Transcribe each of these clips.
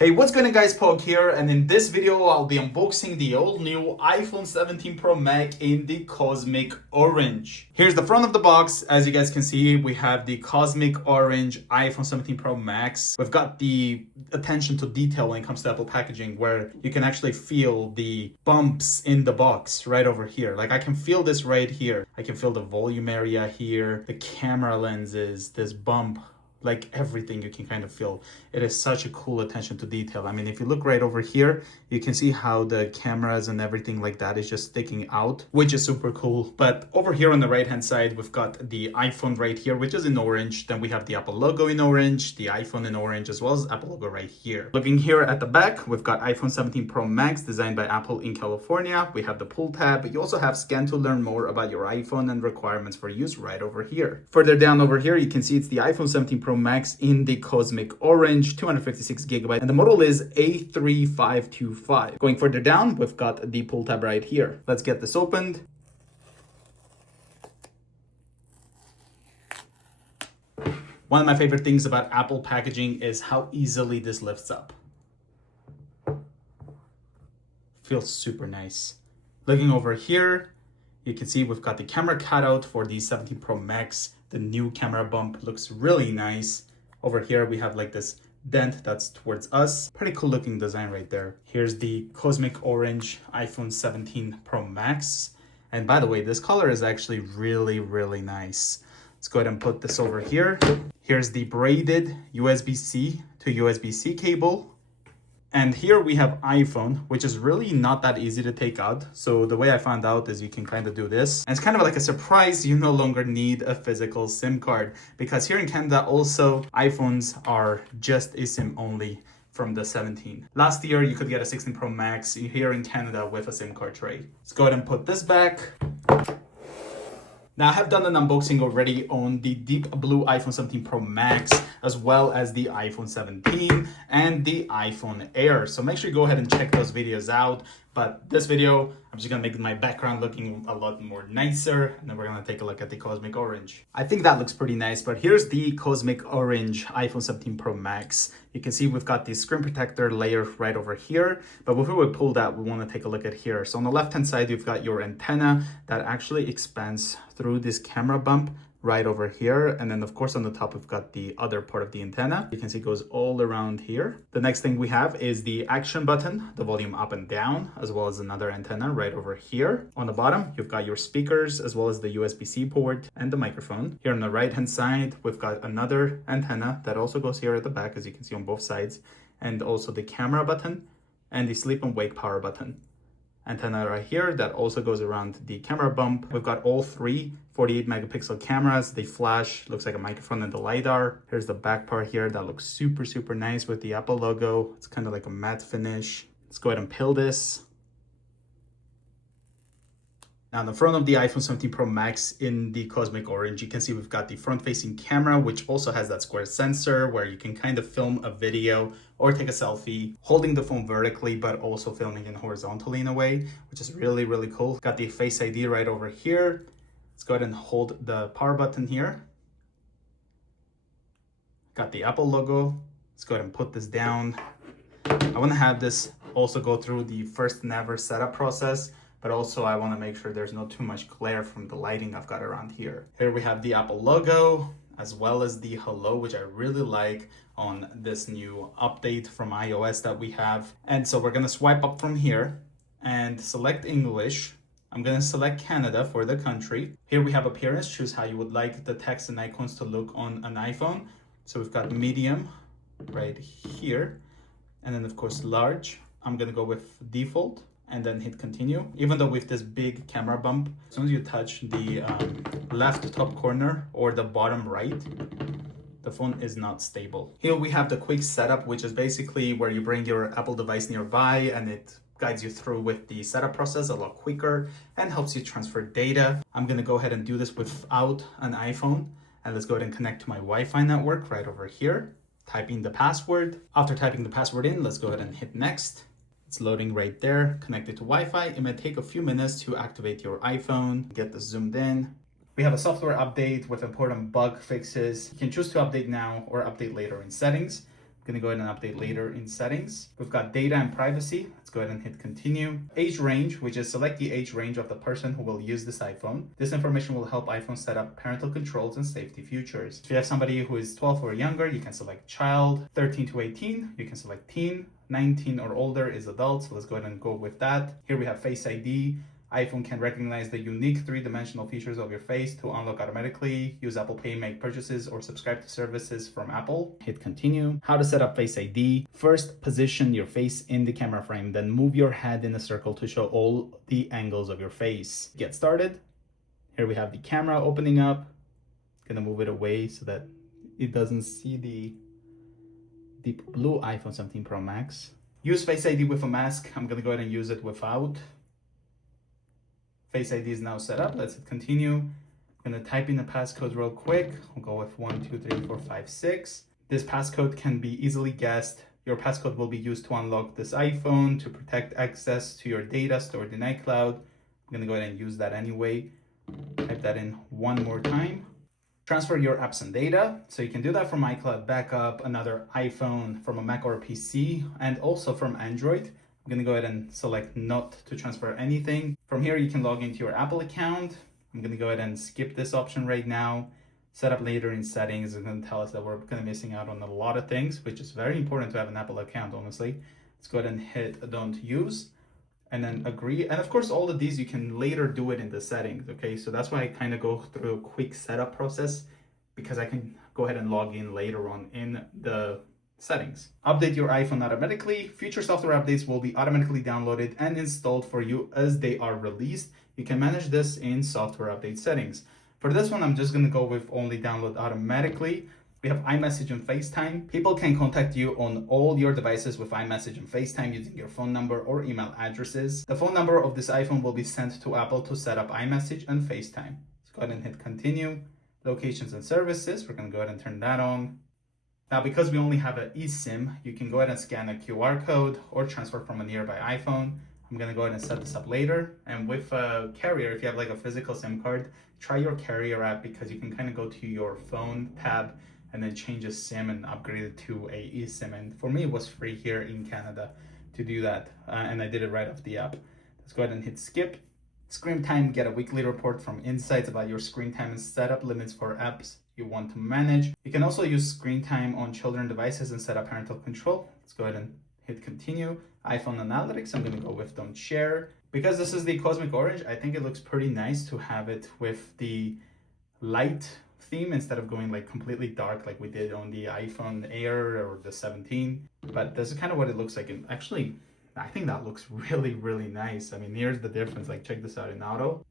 Hey, what's going on guys, Pog here, and in this video I'll be unboxing the all-new iPhone 17 Pro Max in the Cosmic Orange. Here's the front of the box. As you guys can see, we have the Cosmic Orange iPhone 17 Pro Max. We've got the attention to detail when it comes to Apple packaging, where you can actually feel the bumps in the box right over here. Like I can feel this right here. I can feel the volume area here, the camera lenses, this bump. Like everything you can kind of feel. It is such a cool attention to detail. I mean, if you look right over here, you can see how the cameras and everything like that is just sticking out, which is super cool. But over here on the right hand side, we've got the iPhone right here, which is in orange. Then we have the Apple logo in orange, the iPhone in orange, as well as Apple logo right here. Looking here at the back, we've got iPhone 17 Pro Max designed by Apple in California. We have the pull tab, but you also have scan to learn more about your iPhone and requirements for use right over here. Further down over here, you can see it's the iPhone 17 Pro Max in the Cosmic Orange, 256GB, and the model is A3525. Going further down, we've got the pull tab right here. Let's get this opened. One of my favorite things about Apple packaging is how easily this lifts up. Feels super nice. Looking over here, you can see we've got the camera cutout for the 17 Pro Max. The new camera bump looks really nice. Over here, we have like this dent that's towards us. Pretty cool looking design right there. Here's the Cosmic Orange iPhone 17 Pro Max. And by the way, this color is actually really, really nice. Let's go ahead and put this over here. Here's the braided USB-C to USB-C cable. And here we have iPhone, which is really not that easy to take out. So the way I found out is you can kind of do this. And it's kind of like a surprise. You no longer need a physical SIM card, because here in Canada also iPhones are just a SIM only from the 17. Last year you could get a 16 Pro Max here in Canada with a SIM card tray. Let's go ahead and put this back. Now, I have done an unboxing already on the deep blue iPhone 17 Pro Max, as well as the iPhone 17 and the iPhone Air. So make sure you go ahead and check those videos out. But this video, I'm just gonna make my background looking a lot more nicer, and then we're gonna take a look at the Cosmic Orange. I think that looks pretty nice, but here's the Cosmic Orange iPhone 17 Pro Max. You can see we've got the screen protector layer right over here, but before we pull that, we wanna take a look at here. So on the left-hand side, you've got your antenna that actually expands through this camera bump right over here, and then of course on the top we've got the other part of the antenna. You can see it goes all around here. The next thing we have is the action button, the volume up and down, as well as another antenna right over here. On the bottom you've got your speakers, as well as the USB-C port and the microphone. Here on the right hand side we've got another antenna that also goes here at the back, as you can see on both sides, and also the camera button and the sleep and wake power button. Antenna right here that also goes around the camera bump. We've got all three 48 megapixel cameras. They flash, looks like a microphone and the LiDAR. Here's the back part here that looks super, super nice with the Apple logo. It's kind of like a matte finish. Let's go ahead and peel this. Now, in the front of the iPhone 17 Pro Max in the Cosmic Orange, you can see we've got the front-facing camera, which also has that square sensor where you can kind of film a video or take a selfie holding the phone vertically, but also filming it horizontally in a way, which is really, really cool. Got the Face ID right over here. Let's go ahead and hold the power button here. Got the Apple logo. Let's go ahead and put this down. I want to have this also go through the first and ever setup process, but also I want to make sure there's not too much glare from the lighting I've got around here. Here we have the Apple logo, as well as the hello, which I really like on this new update from iOS that we have. And so we're going to swipe up from here and select English. I'm going to select Canada for the country. Here we have appearance. Choose how you would like the text and icons to look on an iPhone. So we've got medium right here. And then of course large. I'm going to go with default, and then hit continue. Even though with this big camera bump, as soon as you touch the left top corner or the bottom right, the phone is not stable. Here we have the quick setup, which is basically where you bring your Apple device nearby and it guides you through with the setup process a lot quicker and helps you transfer data. I'm gonna go ahead and do this without an iPhone, and let's go ahead and connect to my Wi-Fi network right over here. Type in the password. After typing the password in, let's go ahead and hit next. It's loading right there, connected to Wi-Fi. It may take a few minutes to activate your iPhone, get this zoomed in. We have a software update with important bug fixes. You can choose to update now or update later in settings. I'm gonna go ahead and update later in settings. We've got data and privacy. Let's go ahead and hit continue. Age range, which is select the age range of the person who will use this iPhone. This information will help iPhone set up parental controls and safety features. If you have somebody who is 12 or younger, you can select child. 13 to 18, you can select teen. 19 or older is adult, so let's go ahead and go with that. Here we have Face ID. iPhone can recognize the unique three-dimensional features of your face to unlock automatically, use Apple Pay, make purchases, or subscribe to services from Apple. Hit continue. How to set up Face ID. First, position your face in the camera frame, then move your head in a circle to show all the angles of your face. Get started. Here we have the camera opening up. Gonna move it away so that it doesn't see the deep blue iPhone 17 Pro Max. Use Face ID with a mask. I'm gonna go ahead and use it without. Face ID is now set up. Let's hit continue. I'm gonna type in the passcode real quick. We'll go with 1, 2, 3, 4, 5, 6. This passcode can be easily guessed. Your passcode will be used to unlock this iPhone, to protect access to your data stored in iCloud. I'm gonna go ahead and use that anyway. Type that in one more time. Transfer your apps and data. So you can do that from iCloud backup, another iPhone, from a Mac or a PC, and also from Android. I'm gonna go ahead and select not to transfer anything. From here, you can log into your Apple account. I'm gonna go ahead and skip this option right now. Set up later in settings. It's gonna tell us that we're gonna be missing out on a lot of things, which is very important to have an Apple account, honestly. Let's go ahead and hit don't use and then agree. And of course, all of these, you can later do it in the settings, okay? So that's why I kind of go through a quick setup process, because I can go ahead and log in later on in the settings. Update your iPhone automatically. Future software updates will be automatically downloaded and installed for you as they are released. You can manage this in software update settings. For this one, I'm just gonna go with only download automatically. We have iMessage and FaceTime. People can contact you on all your devices with iMessage and FaceTime using your phone number or email addresses. The phone number of this iPhone will be sent to Apple to set up iMessage and FaceTime. Let's go ahead and hit continue. Locations and services, we're gonna go ahead and turn that on. Now, because we only have an eSIM, you can go ahead and scan a QR code or transfer from a nearby iPhone. I'm gonna go ahead and set this up later. And with a carrier, if you have like a physical SIM card, try your carrier app, because you can kind of go to your phone tab and then change a SIM and upgrade it to a eSIM. And for me, it was free here in Canada to do that. And I did it right off the app. Let's go ahead and hit skip. Screen time, get a weekly report from Insights about your screen time and set up limits for apps you want to manage. You can also use screen time on children devices and set up parental control. Let's go ahead and hit continue. iPhone analytics, I'm gonna go with don't share. Because this is the Cosmic Orange, I think it looks pretty nice to have it with the light theme instead of going like completely dark like we did on the iPhone Air or the 17. But this is kind of what it looks like. And actually, I think that looks really, really nice. I mean, here's the difference. Like, check this out in auto.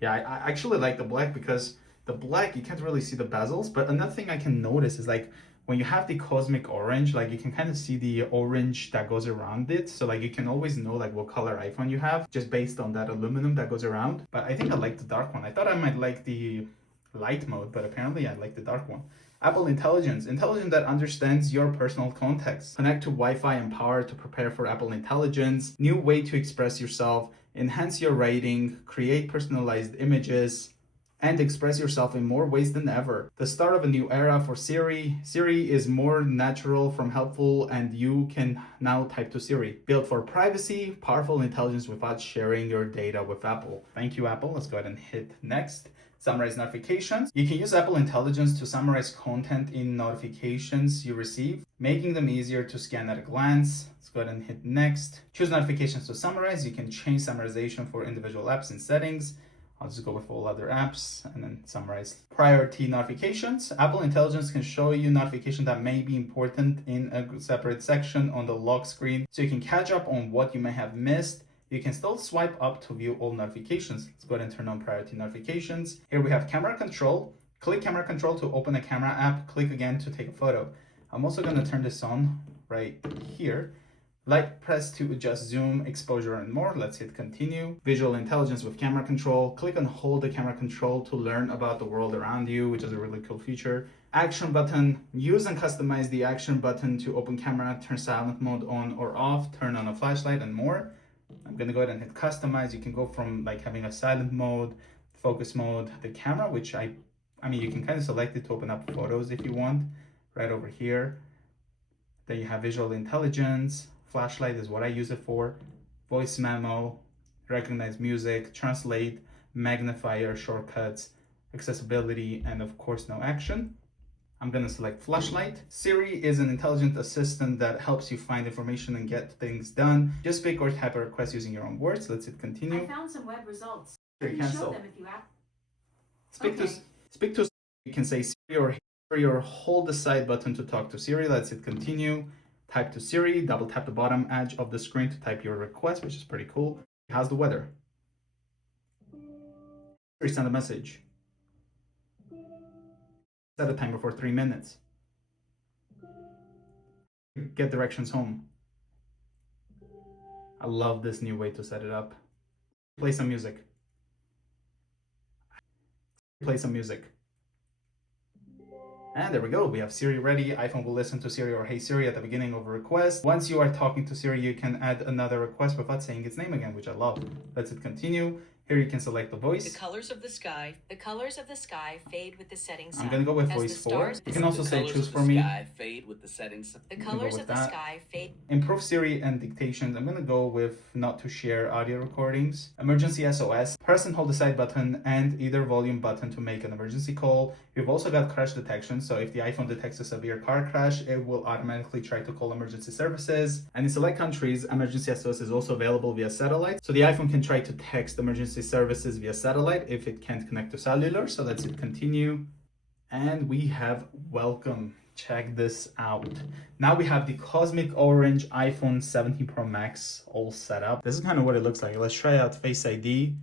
Yeah, I actually like the black, because the black, you can't really see the bezels. But another thing I can notice is like when you have the Cosmic Orange, like you can kind of see the orange that goes around it. So like you can always know like what color iPhone you have just based on that aluminum that goes around. But I think I like the dark one. I thought I might like the light mode, but apparently I like the dark one. Apple Intelligence that understands your personal context. Connect to Wi-Fi and power to prepare for Apple Intelligence. New way to express yourself. Enhance your writing. Create personalized images. And express yourself in more ways than ever. The start of a new era for Siri. Siri is more natural from helpful, and you can now type to Siri. Built for privacy, powerful intelligence without sharing your data with Apple. Thank you, Apple. Let's go ahead and hit next. Summarize notifications. You can use Apple Intelligence to summarize content in notifications you receive, making them easier to scan at a glance. Let's go ahead and hit next. Choose notifications to summarize. You can change summarization for individual apps in settings. I'll just go with all other apps and then summarize. Priority notifications. Apple Intelligence can show you notifications that may be important in a separate section on the lock screen, so you can catch up on what you may have missed. You can still swipe up to view all notifications. Let's go ahead and turn on priority notifications. Here we have camera control. Click camera control to open a camera app. Click again to take a photo. I'm also going to turn this on right here. Light press to adjust zoom, exposure, and more. Let's hit continue. Visual intelligence with camera control. Click and hold the camera control to learn about the world around you, which is a really cool feature. Action button. Use and customize the action button to open camera, turn silent mode on or off, turn on a flashlight, and more. I'm gonna go ahead and hit customize. You can go from like having a silent mode, focus mode, the camera, which I mean, you can kind of select it to open up photos if you want, right over here. Then you have visual intelligence, flashlight is what I use it for, voice memo, recognize music, translate, magnifier, shortcuts, accessibility, and of course no action. I'm gonna select flashlight. Siri is an intelligent assistant that helps you find information and get things done. Just speak or type a request using your own words. Let's hit continue. I found some web results. Siri, You can show cancel. them if you ask. Speak to Siri. You can say Siri or Hey Siri or hold the side button to talk to Siri. Let's hit continue. Type to Siri, double tap the bottom edge of the screen to type your request, which is pretty cool. How's the weather? Siri, send a message. Set a timer for 3 minutes. Get directions home. I love this new way to set it up. Play some music. Play some music. And there we go, we have Siri ready. iPhone will listen to Siri or Hey Siri at the beginning of a request. Once you are talking to Siri, you can add another request without saying its name again, which I love. Let's hit continue. Here you can select the voice. The colors of the sky fade with the setting sun. I'm gonna go with As voice the 4. stars You can also say choose for the me. sky fade with the settings. The colors of the sky fade. Improve Siri and dictation. I'm gonna go with not to share audio recordings. Emergency SOS. Press and hold the side button and either volume button to make an emergency call. You've also got crash detection, so if the iPhone detects a severe car crash, it will automatically try to call emergency services. And in select countries, emergency SOS is also available via satellite, so the iPhone can try to text emergency services via satellite if it can't connect to cellular. So let's hit continue. And we have welcome. Check this out. Now we have the cosmic orange iPhone 17 Pro Max all set up. This is kind of what it looks like. Let's try out Face ID.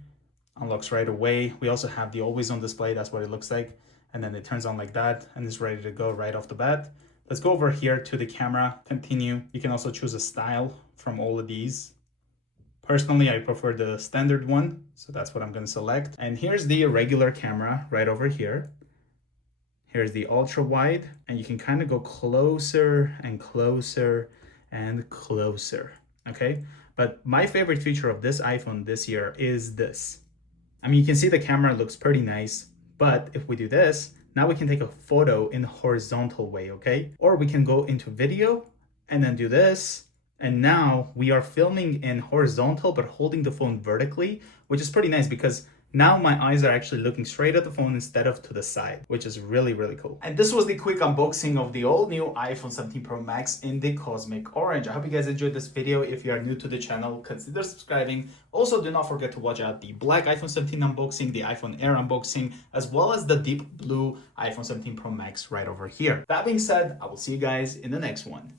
Unlocks right away. We also have the always on display. That's what it looks like. And then it turns on like that and is ready to go right off the bat. Let's go over here to the camera. Continue. You can also choose a style from all of these. Personally, I prefer the standard one, so that's what I'm going to select. And here's the regular camera right over here. Here's the ultra wide, and you can kind of go closer and closer and closer, okay? But my favorite feature of this iPhone this year is this. I mean, you can see the camera looks pretty nice, but if we do this, now we can take a photo in a horizontal way, okay? Or we can go into video and then do this. And now we are filming in horizontal, but holding the phone vertically, which is pretty nice because now my eyes are actually looking straight at the phone instead of to the side, which is really, really cool. And this was the quick unboxing of the all new iPhone 17 Pro Max in the cosmic orange. I hope you guys enjoyed this video. If you are new to the channel, consider subscribing. Also, do not forget to watch out the black iPhone 17 unboxing, the iPhone Air unboxing, as well as the deep blue iPhone 17 Pro Max right over here. That being said, I will see you guys in the next one.